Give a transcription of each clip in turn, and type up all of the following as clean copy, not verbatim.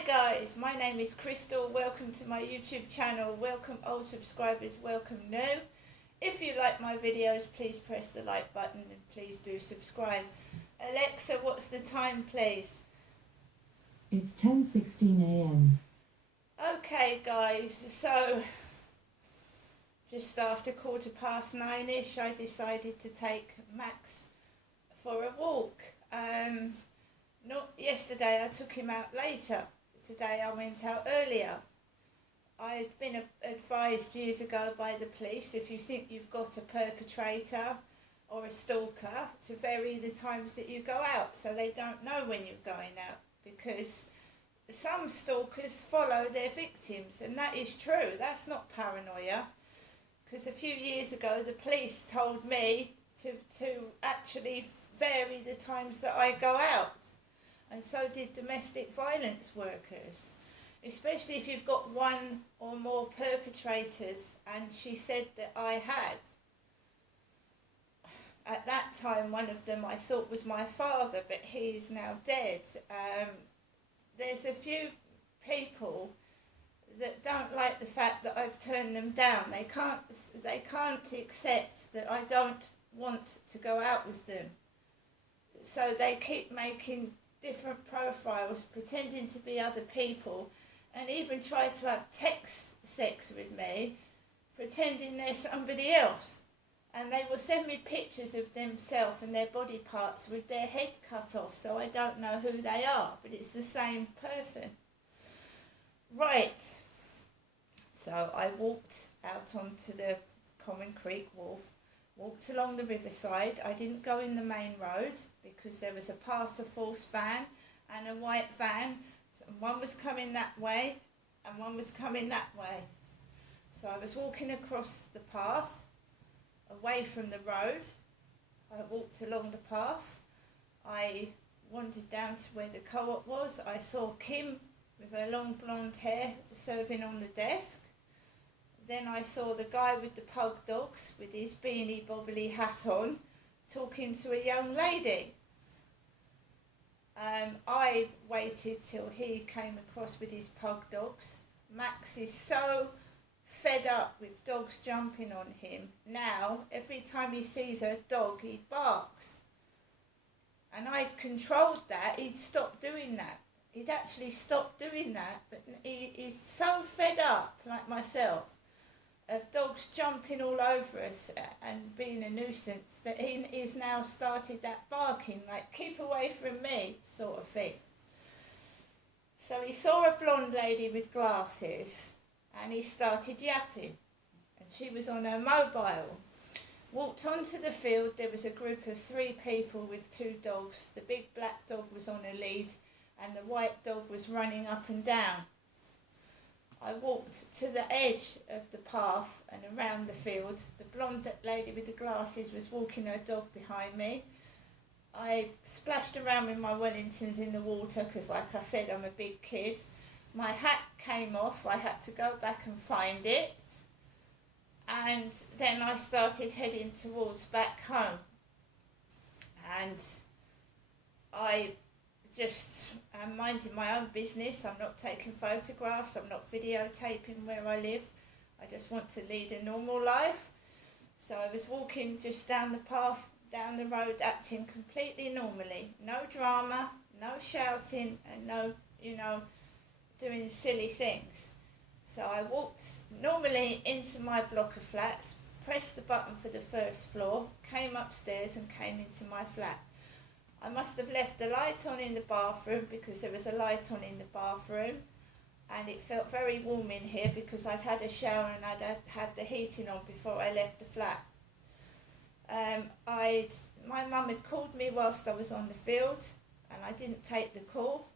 Hi guys, my name is Crystal. Welcome to my YouTube channel. Welcome old subscribers, welcome new. If you like my videos, please press the like button and please do subscribe. Alexa, what's the time please? It's 10:16 a.m. Okay guys, so just after 9:15ish I decided to take Max for a walk. Not yesterday, I took him out later. Today I went out earlier. I'd been advised years ago by the police, if you think you've got a perpetrator or a stalker, to vary the times that you go out so they don't know when you're going out, because some stalkers follow their victims, and that is true. That's not paranoia, because a few years ago the police told me to actually vary the times that I go out, and so did domestic violence workers, especially if you've got one or more perpetrators. And she said that I had. At that time, one of them I thought was my father, but he is now dead. There's a few people that don't like the fact that I've turned them down. They can't accept that I don't want to go out with them. So they keep making different profiles, pretending to be other people, and even try to have sex with me, pretending they're somebody else. And they will send me pictures of themselves and their body parts with their head cut off, so I don't know who they are, but it's the same person. Right, so I walked out onto the Common Creek Wharf, walked along the riverside. I didn't go in the main road because there was a pass-a-force van and a white van. One was coming that way and one was coming that way. So I was walking across the path, away from the road. I walked along the path. I wandered down to where the co-op was. I saw Kim with her long blonde hair serving on the desk. Then I saw the guy with the pug dogs with his beanie bobbly hat on talking to a young lady. I waited till he came across with his pug dogs. Max is so fed up with dogs jumping on him. Now, every time he sees a dog, he barks. And I'd controlled that. He'd stopped doing that. He'd actually stopped doing that, but he's so fed up, like myself, of dogs jumping all over us and being a nuisance, that he's now started that barking, like, keep away from me, sort of thing. So he saw a blonde lady with glasses and he started yapping, and she was on her mobile. Walked onto the field. There was a group of 3 people with 2 dogs. The big black dog was on a lead and the white dog was running up and down. I walked to the edge of the path and around the field. The blonde lady with the glasses was walking her dog behind me. I splashed around with my Wellingtons in the water because, like I said, I'm a big kid. My hat came off. I had to go back and find it. And then I started heading towards back home. And I just am minding my own business. I'm not taking photographs. I'm not videotaping where I live. I just want to lead a normal life. So I was walking just down the path, down the road, acting completely normally. No drama, no shouting, and no, doing silly things. So I walked normally into my block of flats, pressed the button for the first floor, came upstairs and came into my flat. I must have left the light on in the bathroom because there was a light on in the bathroom, and it felt very warm in here because I'd had a shower and I'd had the heating on before I left the flat. My mum had called me whilst I was on the field and I didn't take the call.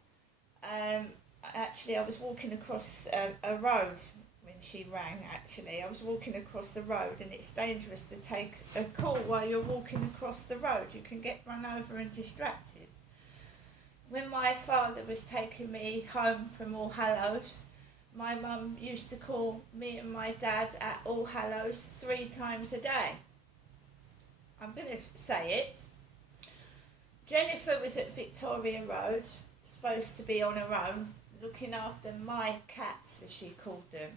Actually, I was walking across a road when she rang. I was walking across the road, and it's dangerous to take a call while you're walking across the road. You can get run over and distracted. When my father was taking me home from All Hallows, my mum used to call me and my dad at All Hallows 3 times a day. I'm going to say it. Jennifer was at Victoria Road, supposed to be on her own, looking after my cats, as she called them.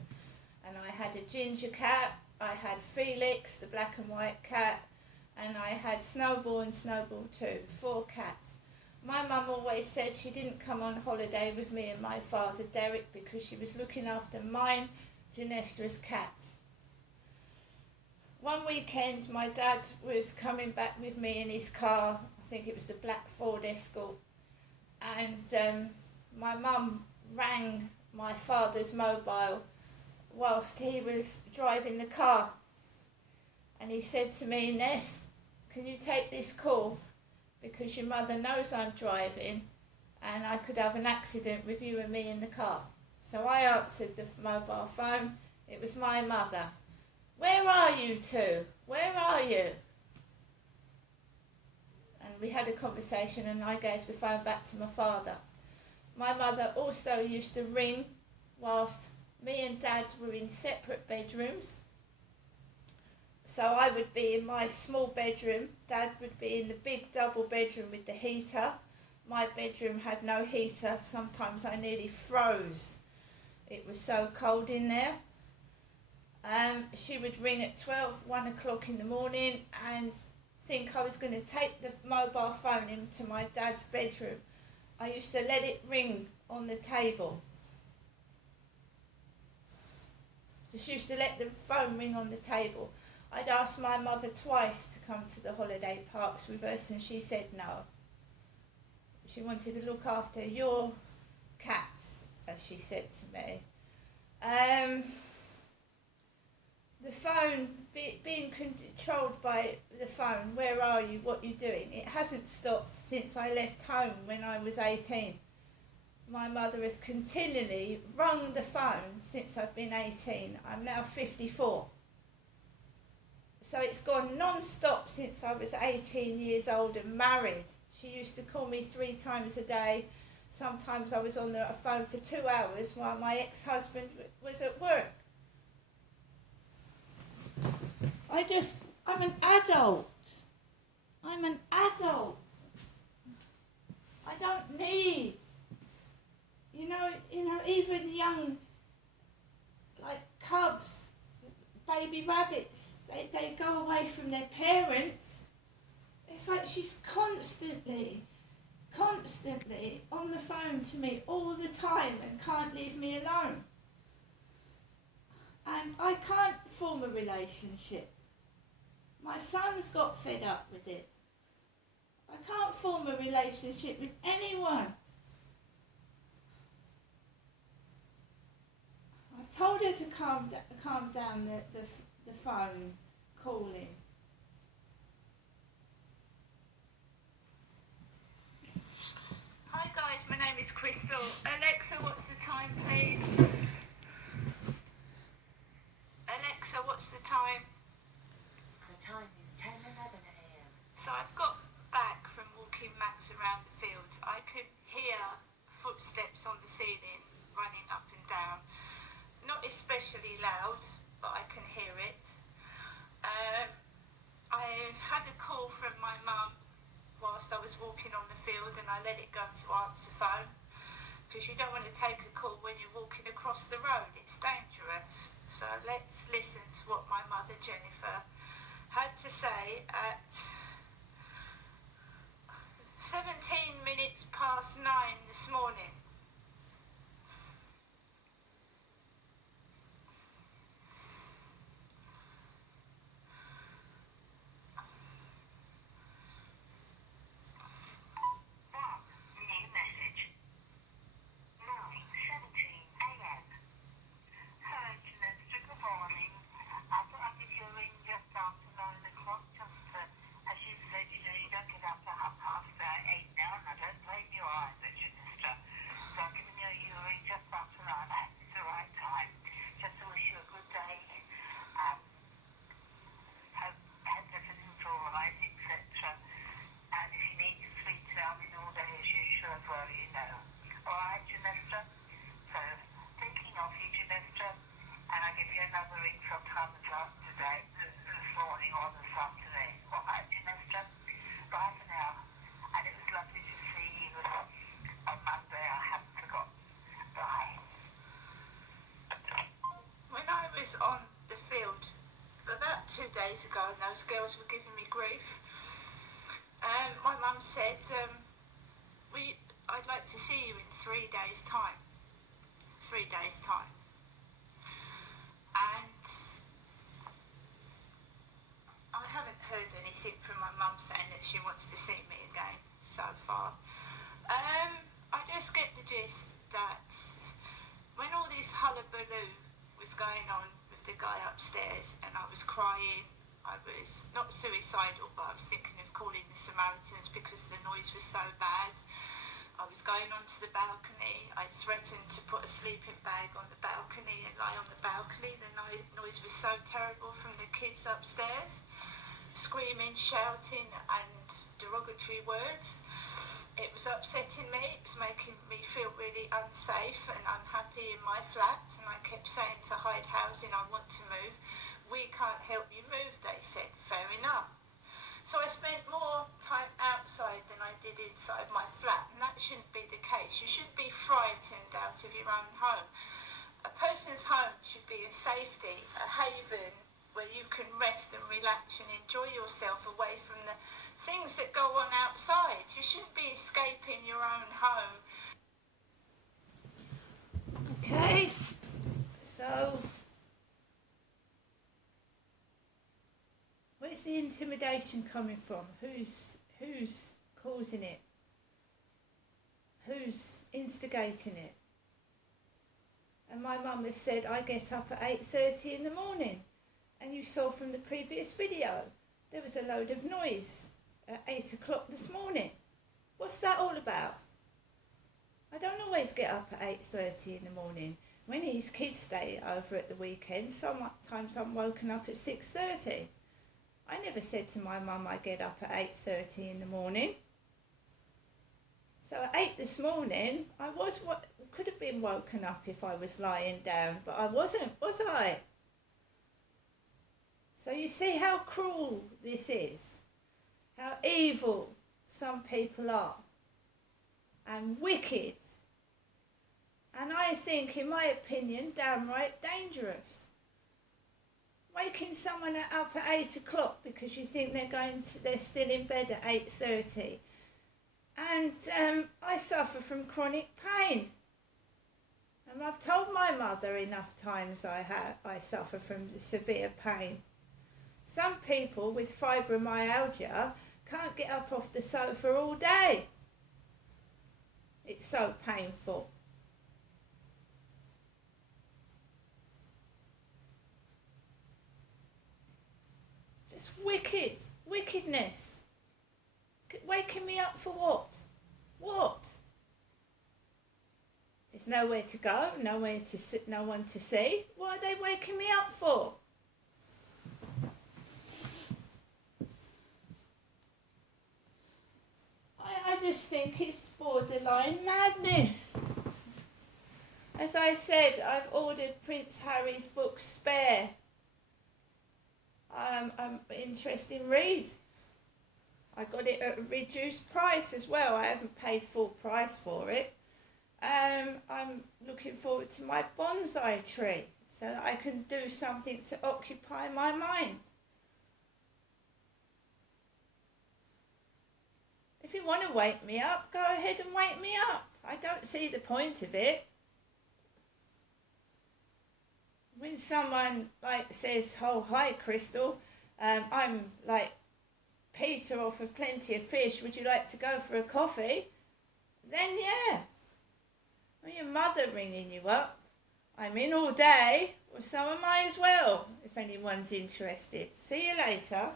And I had a ginger cat, I had Felix, the black and white cat, and I had Snowball and Snowball too, 4 cats. My mum always said she didn't come on holiday with me and my father Derek because she was looking after mine, Ginestra's cats. One weekend my dad was coming back with me in his car, I think it was the black Ford Escort, and my mum rang my father's mobile whilst he was driving the car, and he said to me, Ness, can you take this call because your mother knows I'm driving and I could have an accident with you and me in the car. So I answered the mobile phone. It was my mother. Where are you two? Where are you? And we had a conversation and I gave the phone back to my father. My mother also used to ring whilst me and Dad were in separate bedrooms. So I would be in my small bedroom, Dad would be in the big double bedroom with the heater. My bedroom had no heater, sometimes I nearly froze. It was so cold in there. She would ring at 1 o'clock in the morning and think I was going to take the mobile phone into my dad's bedroom. I used to let it ring on the table. Just used to let the phone ring on the table. I'd asked my mother twice to come to the holiday parks with us and she said no. She wanted to look after your cats, as she said to me. The phone, being controlled by the phone, where are you, what are you doing? It hasn't stopped since I left home when I was 18. My mother has continually rung the phone since I've been 18. I'm now 54. So it's gone non-stop since I was 18 years old and married. She used to call me 3 times a day. Sometimes I was on the phone for 2 hours while my ex-husband was at work. I'm an adult. I'm an adult. I don't need, you know, even young, like cubs, baby rabbits, they go away from their parents. It's like she's constantly on the phone to me all the time and can't leave me alone. And I can't form a relationship. My son's got fed up with it. I can't form a relationship with anyone. I've told her to calm down the phone calling. Hi guys, my name is Crystal. Alexa, what's the time please? Alexa, what's the time? The time is 10:11 a.m. So I've got back from walking Max around the fields. I could hear footsteps on the ceiling running up and down. Not especially loud, but I can hear it. I had a call from my mum whilst I was walking on the field and I let it go to answer phone because you don't want to take a call when you're walking across the road. It's dangerous. So let's listen to what my mother Jennifer had to say at 17 minutes past 9 this morning. was on the field about 2 days ago, and those girls were giving me grief. My mum said, I'd like to see you in 3 days' time. 3 days' time. And I haven't heard anything from my mum saying that she wants to see me again so far. I just get the gist that when all this hullabaloo was going on with the guy upstairs and I was crying, I was not suicidal, but I was thinking of calling the Samaritans because the noise was so bad. I was going onto the balcony. I threatened to put a sleeping bag on the balcony and lie on the balcony. The noise was so terrible from the kids upstairs, screaming, shouting and derogatory words. It was upsetting me. It was making me feel really unsafe and unhappy in my flat, and I kept saying to Hyde Housing, I want to move. We can't help you move, they said. Fair enough. So I spent more time outside than I did inside my flat, and that shouldn't be the case. You shouldn't be frightened out of your own home. A person's home should be a safety, a haven where you can rest and relax and enjoy yourself away from the things that go on outside. You shouldn't be escaping your own home. Okay, so where's the intimidation coming from? Who's causing it? Who's instigating it? And my mum has said I get up at 8:30 in the morning. And you saw from the previous video, there was a load of noise at 8 o'clock this morning. What's that all about? I don't always get up at 8:30 in the morning. When these kids stay over at the weekend, sometimes I'm woken up at 6:30. I never said to my mum I get up at 8:30 in the morning. So at 8 this morning, I could have been woken up if I was lying down, but I wasn't, was I? So you see how cruel this is, how evil some people are, and wicked, and I think, in my opinion, downright dangerous. Waking someone up at 8 o'clock because you think they're still in bed at 8:30, and I suffer from chronic pain, and I've told my mother enough times I suffer from severe pain. Some people with fibromyalgia can't get up off the sofa all day. It's so painful. Just wickedness. Waking me up for what? What? There's nowhere to go, nowhere to sit, no one to see. What are they waking me up for? I just think it's borderline madness. As I said, I've ordered Prince Harry's book Spare. I'm interested in read. I got it at a reduced price as well. I haven't paid full price for it. I'm looking forward to my bonsai tree so that I can do something to occupy my mind. If you want to wake me up, go ahead and wake me up. I don't see the point of it. When someone says, oh, hi Crystal, I'm like Peter off of Plenty of Fish, would you like to go for a coffee? Then yeah. Well, your mother ringing you up. I'm in all day, well so am I as well, if anyone's interested. See you later.